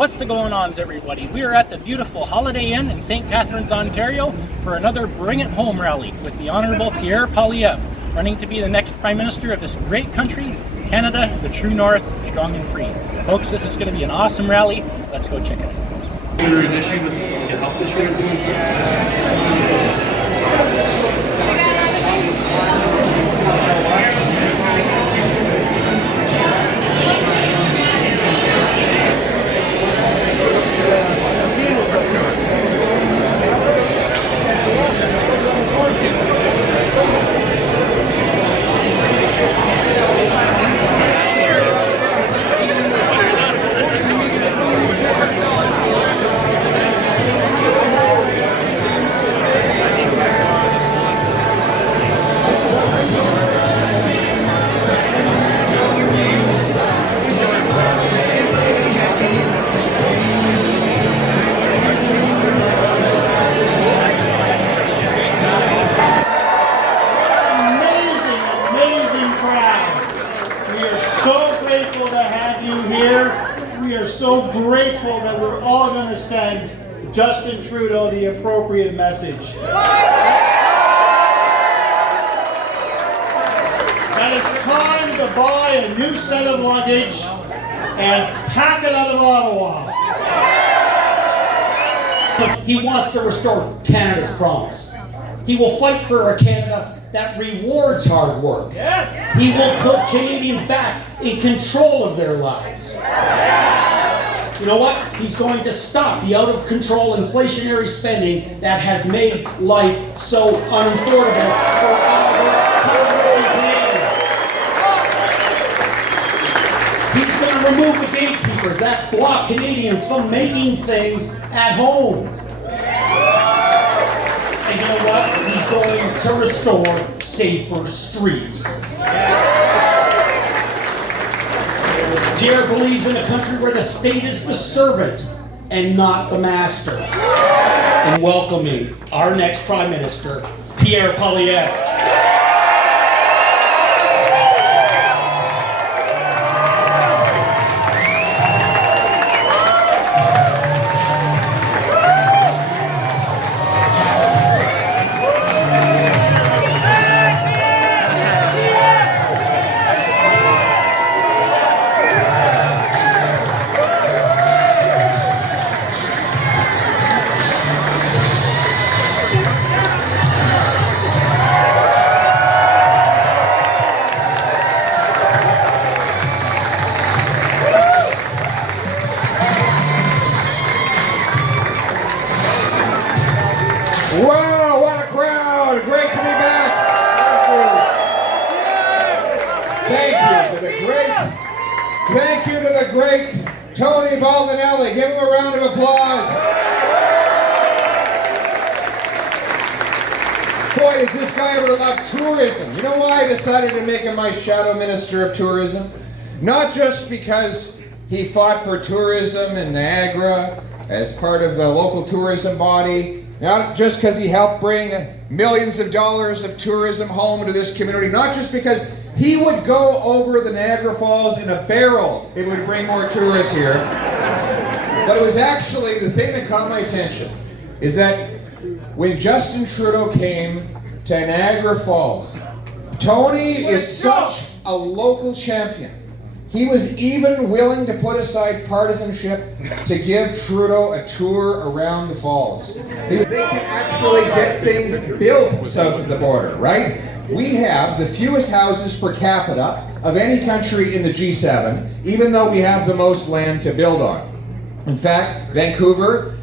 What's the going ons, everybody? We are at the beautiful Holiday Inn in St. Catharines, Ontario for another Bring It Home rally with the Honourable Pierre Poilievre, running to be the next Prime Minister of this great country, Canada, the true North, strong and free. Folks, this is going to be an awesome rally. Let's go check it out. Your issue with the health insurance? We are so grateful that we're all going to send Justin Trudeau the appropriate message. That it's time to buy a new set of luggage and pack it out of Ottawa. He wants to restore Canada's promise. He will fight for a Canada that rewards hard work. Yes. He will put Canadians back in control of their lives. You know what? He's going to stop the out-of-control inflationary spending that has made life so unaffordable for our hard-working Canadians. He's going to remove the gatekeepers that block Canadians from making things at home. And you know what? He's going to restore safer streets. Pierre believes in a country where the state is the servant and not the master. And welcoming our next Prime Minister, Pierre Poilievre. Wow, what a crowd! Great to be back. Thank you to the great Tony Baldinelli. Give him a round of applause. Boy, does this guy ever love tourism. You know why I decided to make him my shadow minister of tourism? Not just because he fought for tourism in Niagara as part of the local tourism body, not just because he helped bring millions of dollars of tourism home to this community, not just because he would go over the Niagara Falls in a barrel, it would bring more tourists here. But it was actually the thing that caught my attention is that when Justin Trudeau came to Niagara Falls, Tony is such a local champion. He was even willing to put aside partisanship to give Trudeau a tour around the falls. They can actually get things built south of the border, right? We have the fewest houses per capita of any country in the G7, even though we have the most land to build on. In fact, Vancouver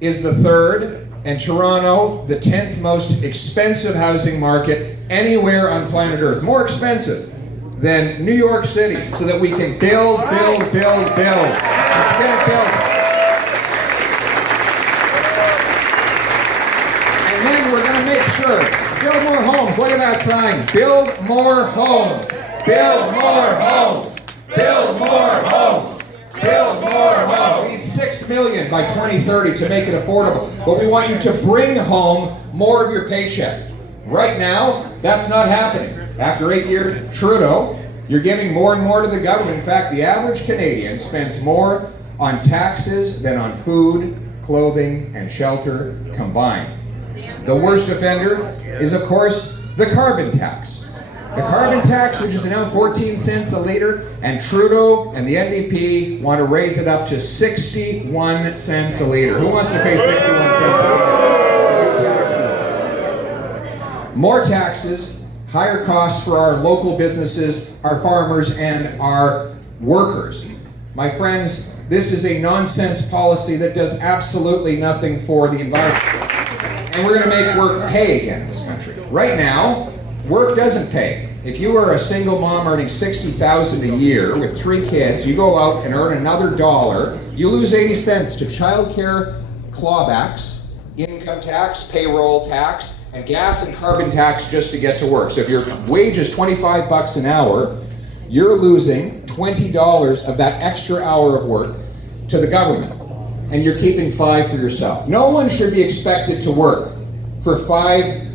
is the third, and Toronto the 10th most expensive housing market anywhere on planet Earth. More expensive than New York City, so that we can build. Let's get it built. And then we're going to make sure, build more homes. Look at that sign. Build more homes. Build more homes. Build more homes. Build more homes. We need 6 million by 2030 to make it affordable. But we want you to bring home more of your paycheck. Right now, that's not happening. After 8 years, Trudeau, you're giving more and more to the government. In fact, the average Canadian spends more on taxes than on food, clothing, and shelter combined. The worst offender is, of course, the carbon tax. The carbon tax, which is now 14 cents a liter, and Trudeau and the NDP want to raise it up to 61 cents a liter. Who wants to pay 61 cents a liter for taxes? More taxes, higher costs for our local businesses, our farmers, and our workers. My friends, this is a nonsense policy that does absolutely nothing for the environment. And we're going to make work pay again in this country. Right now, work doesn't pay. If you are a single mom earning $60,000 a year with 3 kids, you go out and earn another $1, you lose 80 cents to childcare clawbacks, income tax, payroll tax, and gas and carbon tax just to get to work. So if your wage is $25 an hour, you're losing $20 of that extra hour of work to the government, and you're keeping $5 for yourself. No one should be expected to work for $5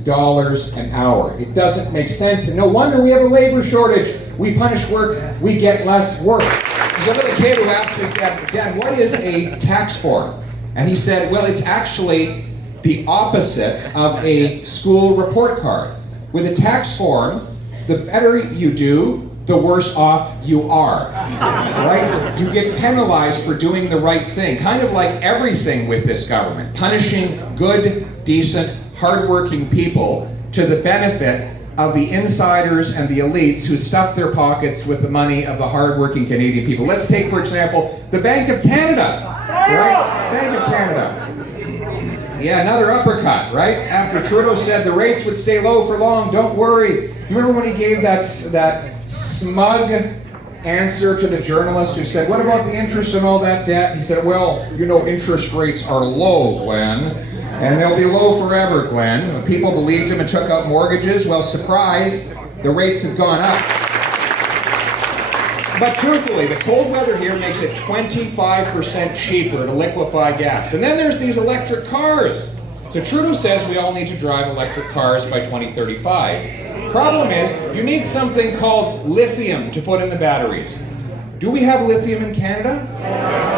an hour. It doesn't make sense, and no wonder we have a labor shortage. We punish work, we get less work. There's a little kid who asked his dad, what is a tax form? And he said, well, it's actually the opposite of a school report card. With a tax form, the better you do, the worse off you are, right? You get penalized for doing the right thing, kind of like everything with this government, punishing good, decent, hardworking people to the benefit of the insiders and the elites who stuff their pockets with the money of the hardworking Canadian people. Let's take, for example, the Bank of Canada, right? Bank of Canada. Yeah, another uppercut, right? After Trudeau said the rates would stay low for long, don't worry. Remember when he gave that smug answer to the journalist who said, what about the interest and all that debt? He said, well, you know, interest rates are low, Glenn. And they'll be low forever, Glenn. People believed him and took out mortgages. Well, surprise, the rates have gone up. But truthfully, the cold weather here makes it 25% cheaper to liquefy gas. And then there's these electric cars. So Trudeau says we all need to drive electric cars by 2035. Problem is, you need something called lithium to put in the batteries. Do we have lithium in Canada?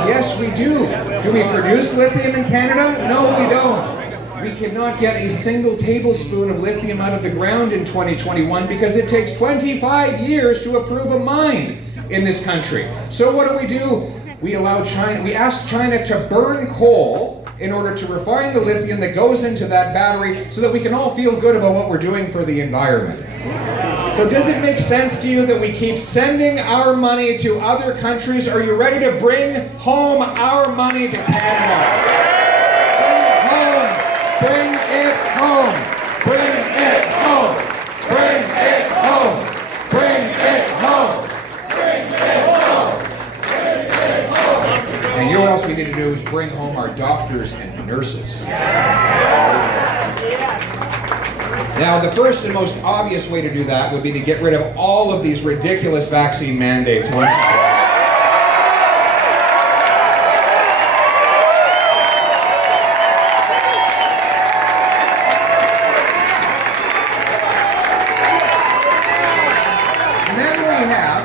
Yes, we do. Do we produce lithium in Canada? No, we don't. We cannot get a single tablespoon of lithium out of the ground in 2021 because it takes 25 years to approve a mine in this country. So what do? We ask China to burn coal in order to refine the lithium that goes into that battery so that we can all feel good about what we're doing for the environment. So does it make sense to you that we keep sending our money to other countries? Are you ready to bring home our money to Canada? Bring it home! Bring it home! Bring it home! Bring it home! Bring it home! Bring it home! And you know what else we need to do is bring home our doctors and nurses. Now, the first and most obvious way to do that would be to get rid of all of these ridiculous vaccine mandates once and for all. And then we have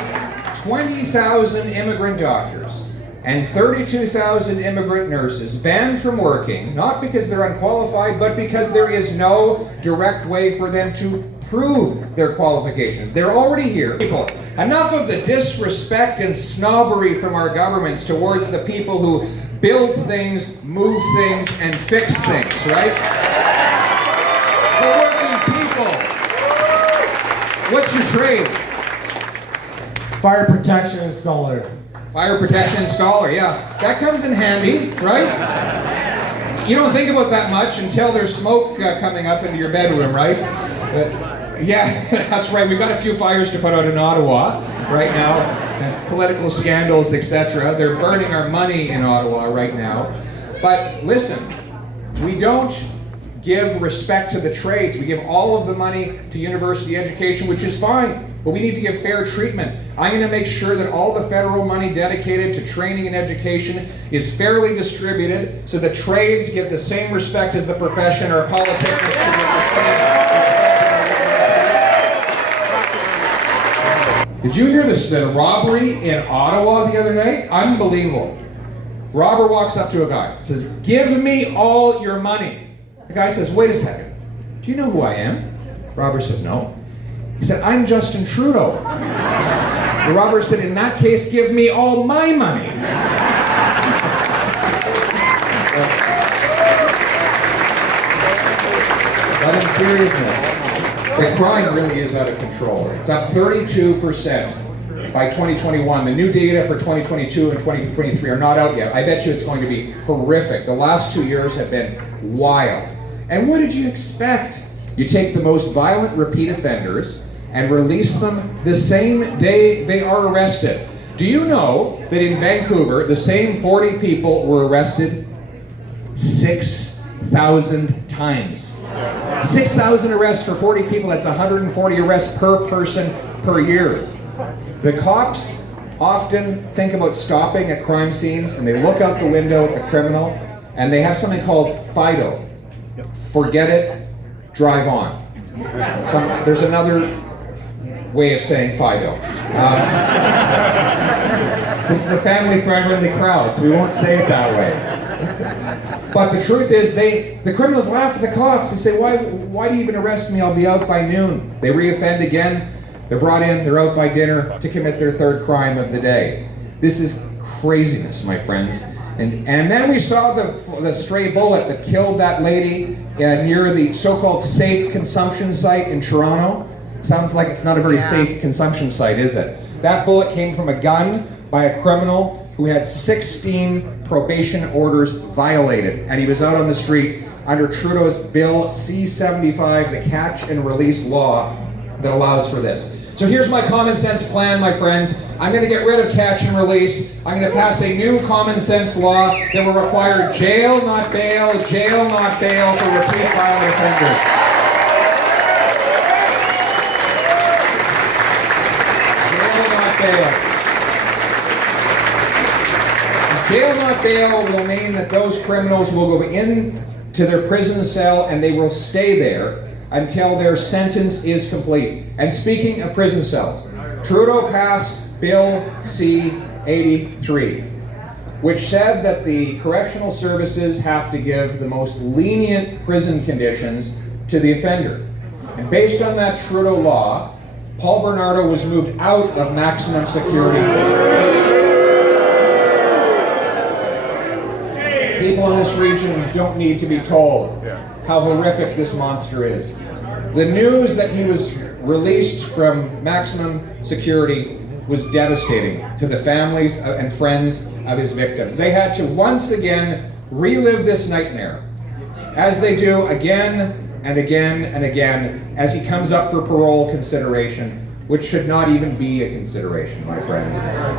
20,000 immigrant doctors and 32,000 immigrant nurses banned from working, not because they're unqualified, but because there is no direct way for them to prove their qualifications. They're already here. People, enough of the disrespect and snobbery from our governments towards the people who build things, move things, and fix things, right? The working people. What's your trade? Fire protection installer. Fire protection installer, yeah. That comes in handy, right? You don't think about that much until there's smoke coming up into your bedroom, right? Yeah, that's right. We've got a few fires to put out in Ottawa right now. Political scandals, etc. They're burning our money in Ottawa right now. But listen, we don't give respect to the trades. We give all of the money to university education, which is fine. But we need to give fair treatment. I'm going to make sure that all the federal money dedicated to training and education is fairly distributed so the trades get the same respect as the profession. Our politicians should get the same respect. Did you hear this? The robbery in Ottawa the other night? Unbelievable. Robber walks up to a guy, says, "Give me all your money." The guy says, "Wait a second, do you know who I am?" Robber said, "No." He said, "I'm Justin Trudeau." The robber said, "In that case, give me all my money." But in seriousness, the crime really is out of control. It's up 32% by 2021. The new data for 2022 and 2023 are not out yet. I bet you it's going to be horrific. The last 2 years have been wild. And what did you expect? You take the most violent repeat offenders and release them the same day they are arrested. Do you know that in Vancouver, the same 40 people were arrested 6,000 times? 6,000 arrests for 40 people, that's 140 arrests per person per year. The cops often think about stopping at crime scenes and they look out the window at the criminal and they have something called FIDO. Forget it, drive on. There's another way of saying FIDO. This is a family-friendly crowd, so we won't say it that way. But the truth is, the criminals laugh at the cops. They say, why do you even arrest me? I'll be out by noon. They reoffend again. They're brought in, they're out by dinner to commit their third crime of the day. This is craziness, my friends. And then we saw the stray bullet that killed that lady near the so-called safe consumption site in Toronto. Sounds like it's not a very safe consumption site, is it? That bullet came from a gun by a criminal who had 16 probation orders violated, and he was out on the street under Trudeau's Bill C-75, the catch and release law that allows for this. So here's my common sense plan, my friends. I'm going to get rid of catch and release. I'm going to pass a new common sense law that will require jail, not bail for repeat violent offenders. Jail, not bail will mean that those criminals will go into their prison cell and they will stay there until their sentence is complete. And speaking of prison cells, Trudeau passed Bill C-83, which said that the correctional services have to give the most lenient prison conditions to the offender. And based on that Trudeau law, Paul Bernardo was moved out of maximum security. People in this region don't need to be told how horrific this monster is. The news that he was released from maximum security was devastating to the families and friends of his victims. They had to once again relive this nightmare, as they do again and again and again as he comes up for parole consideration, which should not even be a consideration, my friends.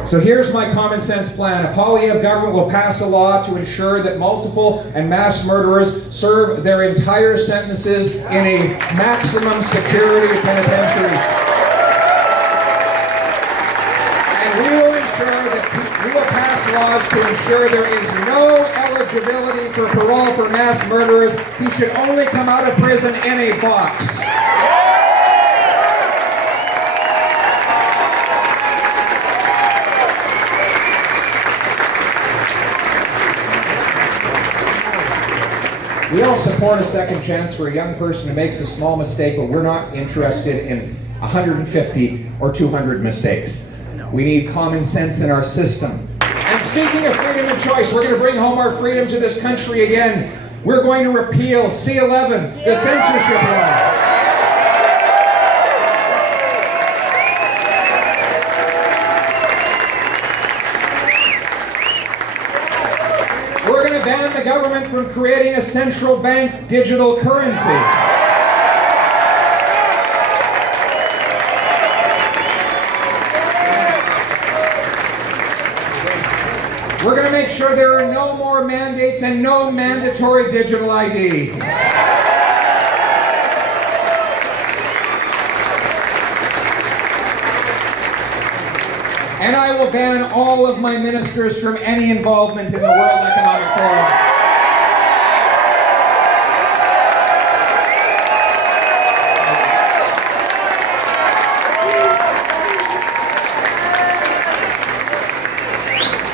So here's my common sense plan. A Poilievre government will pass a law to ensure that multiple and mass murderers serve their entire sentences in a maximum security penitentiary. And we will pass laws to ensure there is no eligibility for parole for mass murderers. He should only come out of prison in a box. We all support a second chance for a young person who makes a small mistake, but we're not interested in 150 or 200 mistakes. We need common sense in our system. And speaking of freedom and choice, we're going to bring home our freedom to this country again. We're going to repeal C-11, the censorship law. We're going to ban the government from creating a central bank digital currency. We're going to make sure there are no more mandates and no mandatory digital ID. And I will ban all of my ministers from any involvement in the World Economic Forum.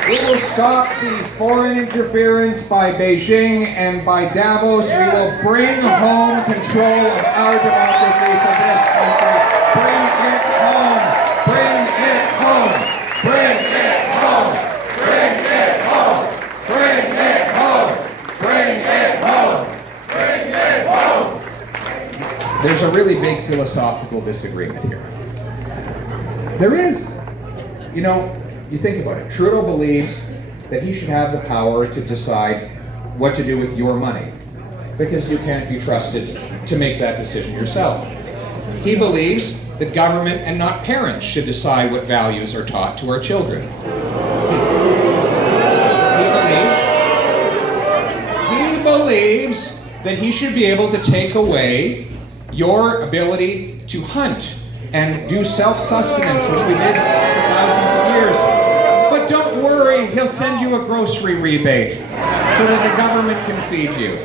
We will will stop the foreign interference by Beijing and by Davos. We will bring home control of our democracy for this country. Bring it home. Bring it home. Bring it home. Bring it home. Bring it home. Bring it home. Bring it home. There's a really big philosophical disagreement here. There is. You know, you think about it. Trudeau believes that he should have the power to decide what to do with your money, because you can't be trusted to make that decision yourself. He believes that government and not parents should decide what values are taught to our children. He believes that he should be able to take away your ability to hunt and do self-sustenance, which we did for thousands of years. But don't worry, he'll send you a grocery rebate so that the government can feed you,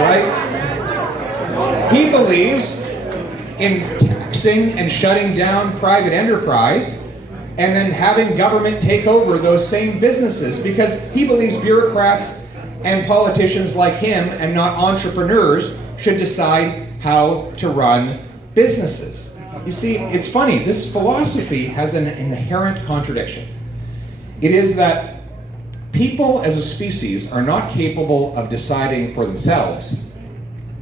right? He believes in taxing and shutting down private enterprise and then having government take over those same businesses, because he believes bureaucrats and politicians like him and not entrepreneurs should decide how to run businesses. You see, it's funny, this philosophy has an inherent contradiction. It is that people as a species are not capable of deciding for themselves,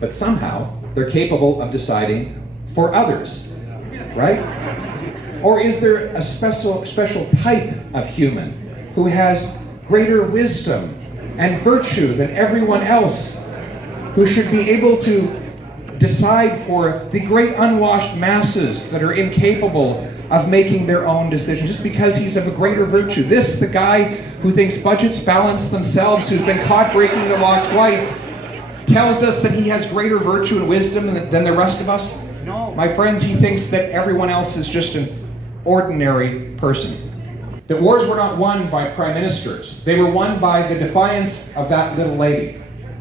but somehow they're capable of deciding for others, right? Or is there a special type of human who has greater wisdom and virtue than everyone else, who should be able to decide for the great unwashed masses that are incapable of making their own decisions just because he's of a greater virtue? This, the guy who thinks budgets balance themselves, who's been caught breaking the law twice, tells us that he has greater virtue and wisdom than the rest of us? No. My friends, he thinks that everyone else is just an ordinary person. That wars were not won by prime ministers. They were won by the defiance of that little lady.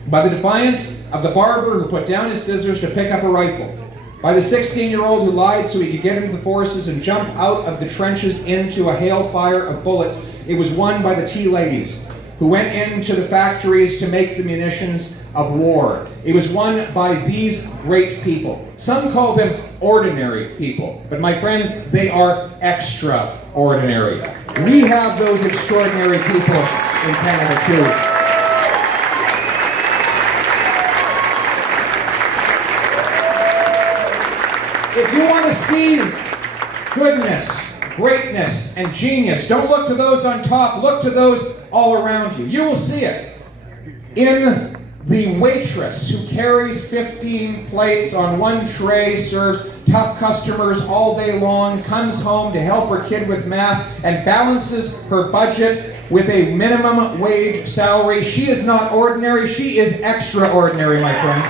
By the defiance of the barber who put down his scissors to pick up a rifle. By the 16-year-old who lied so he could get into the forces and jump out of the trenches into a hailfire of bullets. It was won by the tea ladies who went into the factories to make the munitions of war. It was won by these great people. Some call them ordinary people, but my friends, they are extraordinary. We have those extraordinary people in Canada too. If you want to see goodness, greatness, and genius, don't look to those on top, look to those all around you. You will see it in the waitress who carries 15 plates on one tray, serves tough customers all day long, comes home to help her kid with math, and balances her budget with a minimum wage salary. She is not ordinary, she is extraordinary, my friends.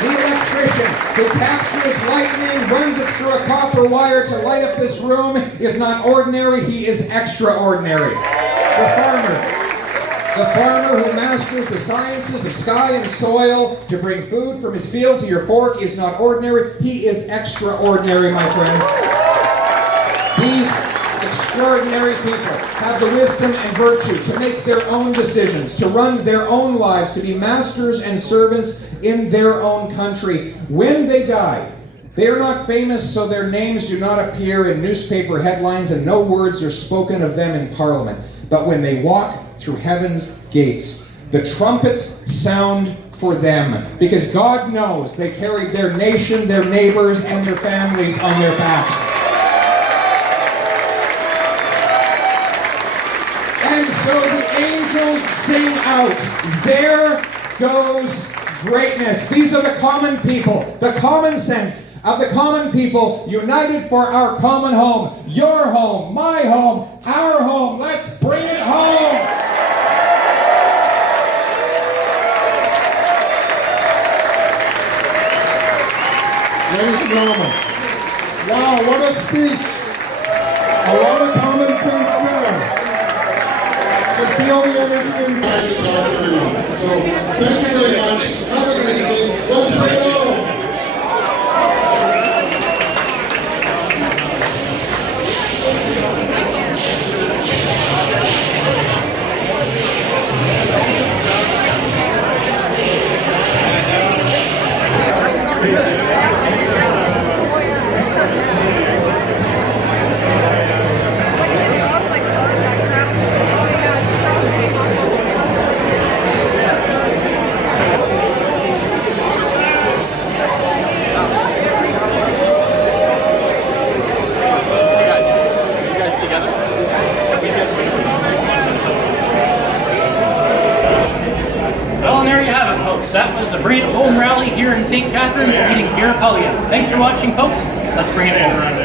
The electrician who captures lightning, runs it through a copper wire to light up this room is not ordinary, he is extraordinary. The farmer who masters the sciences of sky and soil to bring food from his field to your fork is not ordinary, he is extraordinary, my friends. These extraordinary people have the wisdom and virtue to make their own decisions, to run their own lives, to be masters and servants in their own country. When they die, they are not famous, so their names do not appear in newspaper headlines and no words are spoken of them in Parliament. But when they walk through heaven's gates, the trumpets sound for them, because God knows they carried their nation, their neighbors, and their families on their backs. And so the angels sing out, there goes greatness. These are the common people, the common sense of the common people united for our common home. Your home, my home, our home. Let's bring it home. Ladies and gentlemen, wow, what a speech. A lot of common sense there. I can feel the energy inside to talk to everyone. So, thank you very much. Have a great evening. Let's bring it home. was the Bring It Home rally here in St. Catharines, meeting Pierre Poilievre. Thanks for watching, folks. Let's bring it home.